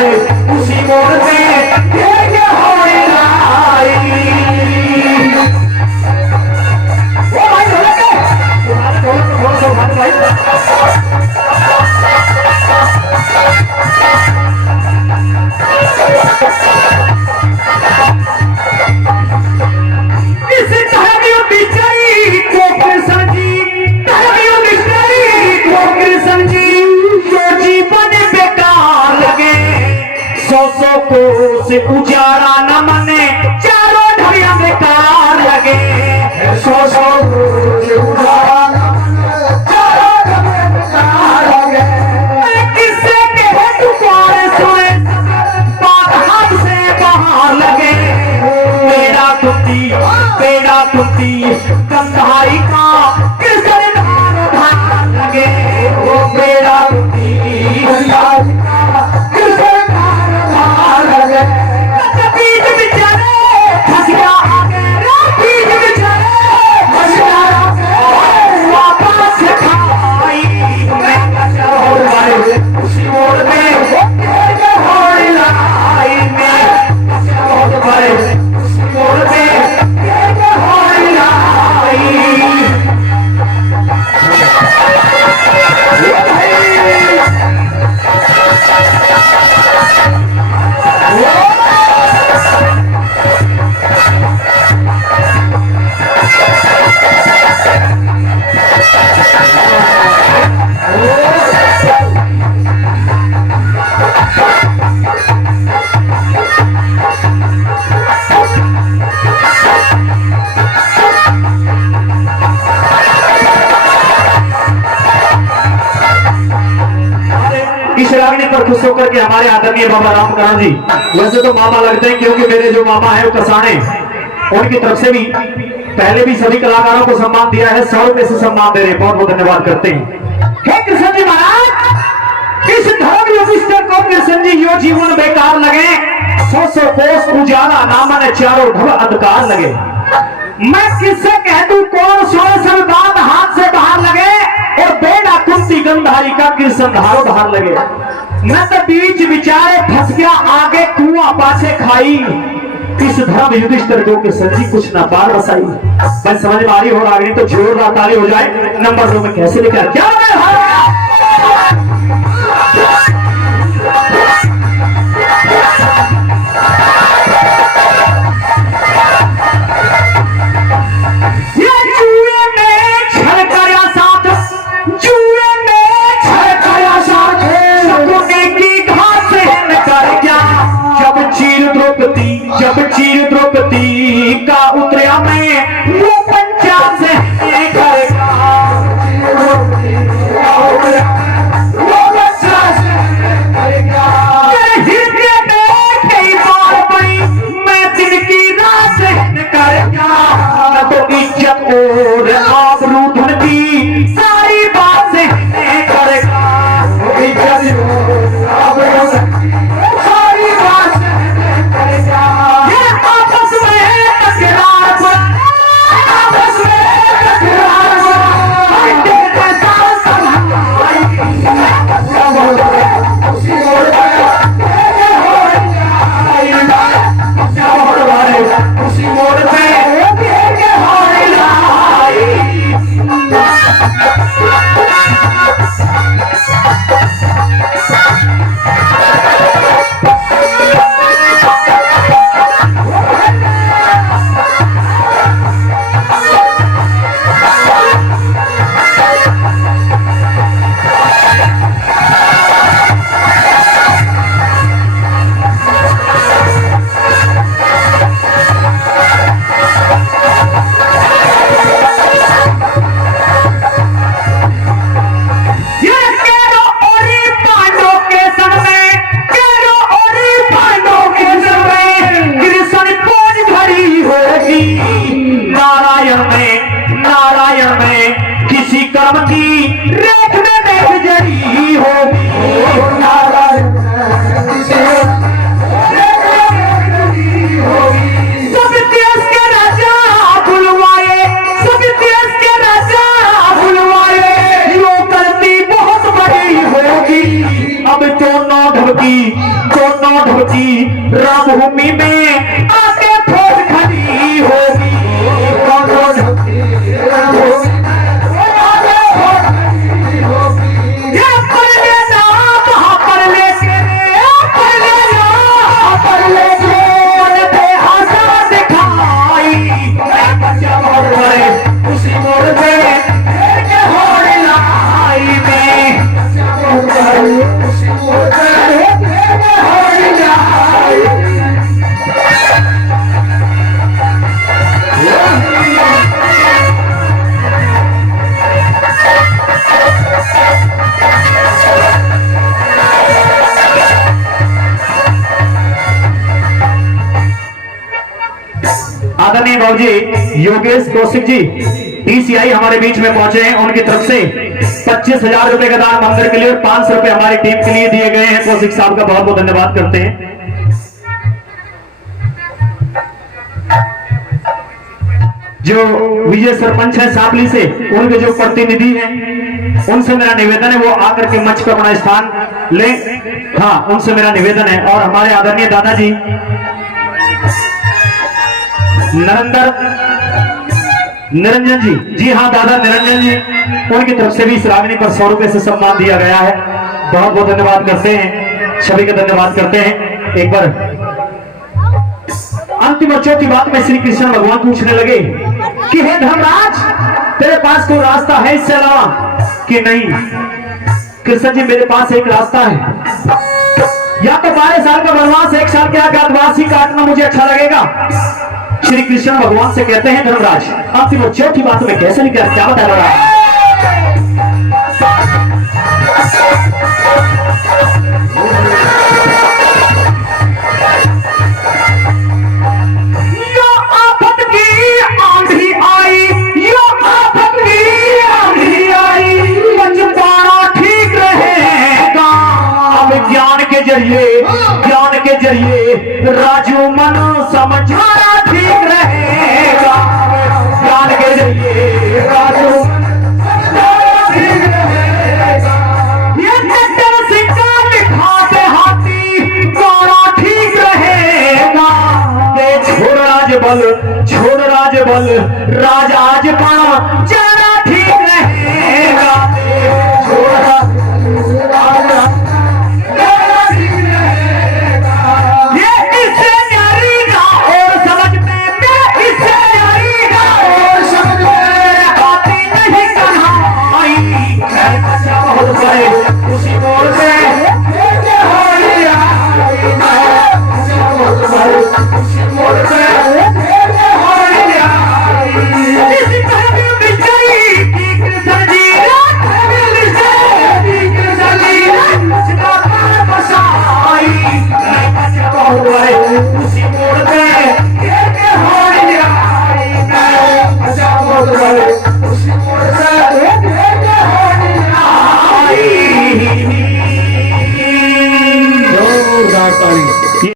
भरे उसी मोड़ पे ये होए लाई। ओ भाई ढोलक तुम्हारे ढोलक को थोड़ा सा उठा दो भाई। से उजाड़ा न मने चारों ढलिया बेकार लगे। सौ से उजाड़ा न मने चारों ढलिया बेकार लगे। किससे कहे पुकार सुने बात हाथ से बाहर लगे। पेड़ा कुत्ती कंधाई का किसने धार धार लगे। वो पेड़ा कुत्ती कंधाई का किसने धार धार लगे। बीच बिचारे फसिया आगे बीच बिचारे फसिया आगे वापस खाई। मैं कचर हो गए उसी मोड़ में होए लाई। मैं कचर हो गए उसी मोड़ में होए लाई। इस रागनी पर खुश होकर के हमारे आदरणीय बाबा रामकरण जी, वैसे तो मामा लगते हैं क्योंकि मेरे जो मामा है वो कसाने, उनकी तरफ से भी पहले भी सभी कलाकारों को सम्मान दिया है। 100 रुपए से सम्मान दे रहे हैं, बहुत बहुत धन्यवाद करते हैं। हे कृष्ण जी महाराज, इस धर्म युधिष्ठिर को कृष्ण जी यो जीवन बेकार लगे। 100 कोस उजाला नाम ने चारों ढल अंधकार लगे। मैं किससे कह दूं कौन सोए सब बात हाथ से बाहर लगे। और बेड़ा कुंती गंधारी का कृष्ण धारो बाहर लगे। मैं तो बीच विचारे फंस गया आगे कुआं पाछे खाई। इस धर्म युधिष्ठिर को कृष्ण जी कुछ ना पार बसाई। मैं समझ में आ रही हो रागनी तो जोरदार ताली हो जाए। नंबर 2 में कैसे लेकर क्या जब चीर द्रौपदी का उतरिया में वो पंचायत से करेगा। हृदय में कई बार पड़ी मैं दिन की रात करेगा। तो इज्जत और आबरू धुनती सारी बात से करेगा। इज्जत सारी बात की राम भूमि में आके खोज खड़ी होगी। उसी मोड़ पे आदरणीय बाबूजी योगेश कौशिक जी DCI हमारे बीच में पहुंचे हैं। उनकी तरफ से 25,000 रुपए का दान मंदिर के लिए और 500 रुपए हमारी टीम के लिए दिए गए हैं। कौशिक साहब का बहुत बहुत धन्यवाद करते हैं। जो विजय सरपंच है सांपली से, उनके जो प्रतिनिधि हैं, उनसे मेरा निवेदन है वो आकर के मंच पर अपना स्थान ले। हाँ, उनसे मेरा निवेदन है। और हमारे आदरणीय दादाजी निरंजन जी, जी हाँ दादा निरंजन जी, उनकी तरफ से भी इस रागिनी पर 100 रुपए से सम्मान दिया गया है। बहुत बहुत धन्यवाद करते हैं, सभी का धन्यवाद करते हैं। एक बार अंतिम और चौथी बात में श्री कृष्ण भगवान पूछने लगे कि हे धर्मराज, तेरे पास कोई रास्ता है इससे अलावा कि नहीं? कृष्ण जी, मेरे पास एक रास्ता है। या तो 12 साल का वनवास, 1 साल के अज्ञातवास ही काटना मुझे अच्छा लगेगा। श्री कृष्ण भगवान से कहते हैं धर्मराज, अंतिम और चौथी बात में कैसे नहीं क्या बता रहा है? ज्ञान के जरिए राजू मन समझाना ठीक रहे।